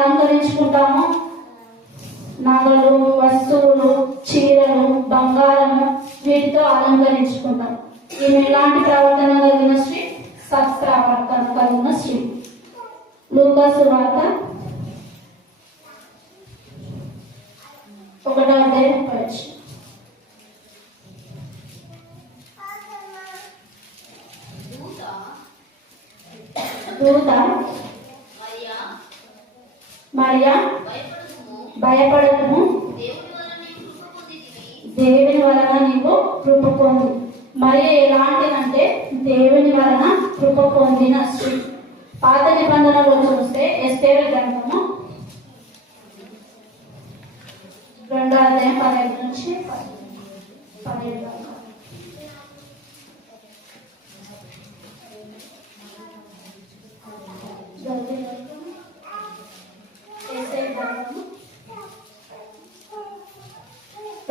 అలంకరించుకుంటాము. నగలు, వస్తువులు, చీరలు, బంగారము వీటితో అలంకరించుకుంటాం. ఈమె ఎలాంటి ప్రవర్తన కలిగిన స్త్రీ? సత్ప్రవర్తన కలిగిన స్త్రీ. లూకా సువార్త 1వ అధ్యాయం 10. దూత మరియా భయపడకుము, దేవుని వలన నీవు కృప పొంది. మరియా ఎలాంటిదంటే దేవుని వలన కృప పొందిన స్త్రీ. పాత నిబంధనలో చూస్తే ఎస్తేరు గ్రంథము 2వ అధ్యాయం 15 నుంచి 17 దాకా.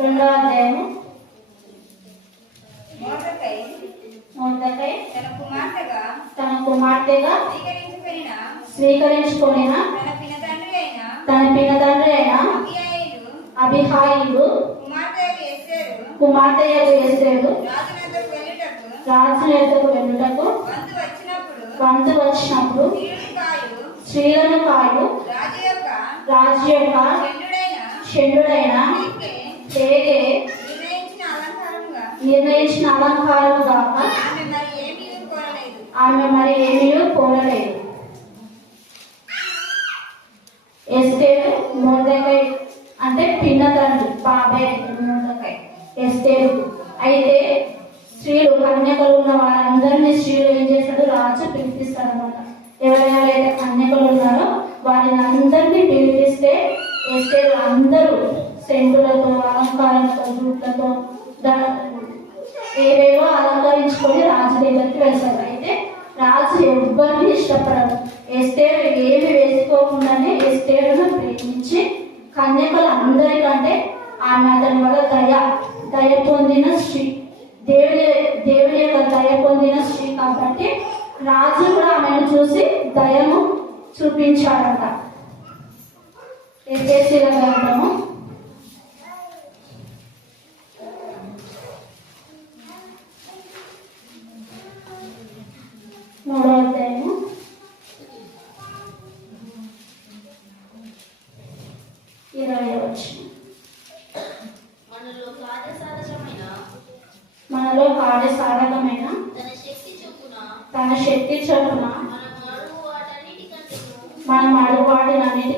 రెండవ అధ్యాయము మొర్దెకై తన కుమార్తెగా స్వీకరించుకొనిన తన పినతండ్రి అయిన అబీహాయిలు కుమార్తె ఎస్తేరు రాజు ఎద్దకు వెళ్ళుటకు వంతు వచ్చినప్పుడు స్త్రీలను కాయు రాజు యొక్క షండుడైన పేరే నిర్ణయించిన అలంకారం కాక ఆమె మరి ఏమీ కోరలేదు. ఎస్తేరు మొర్దెకై అంటే పిన్న తండ్రి, బాబాయ్ మొర్దెకై ఎస్తేరు. అయితే స్త్రీలు కన్యకలు ఉన్న వారందరినీ స్త్రీలు ఏం చేస్తాడు? రాజు పిలిపిస్తాడు అనమాట. ఎవరెవరైతే కన్యకలు ఉన్నారో వారిని అందరినీ పిలిపిస్తే ఎస్తేరు అందరూ సెంటులతో, అలంకారంతో, జూట్లతో ఏవేవో అలంకరించుకొని రాజు దగ్గరికి వెళ్తారు. అయితే రాజు ఎవ్వరిని ఇష్టపడరు. ఎస్తేరు ఏమి వేసుకోకుండానే ఎస్తేరును ప్రేమించి కన్యకలు అందరికంటే ఆమె అతని వల్ల దయ పొందిన స్త్రీ, దేవుని యొక్క దయ పొందిన స్త్రీ కాబట్టి రాజు కూడా ఆమెను చూసి దయను చూపించాడంట. ఎఫెసీయుల గ్రంథము 3వ అధ్యాయము 20వ వచనం. మనలో కార్యసాధకమైన తన శక్తి చొప్పున మనం అడుగు వాటినన్నిటి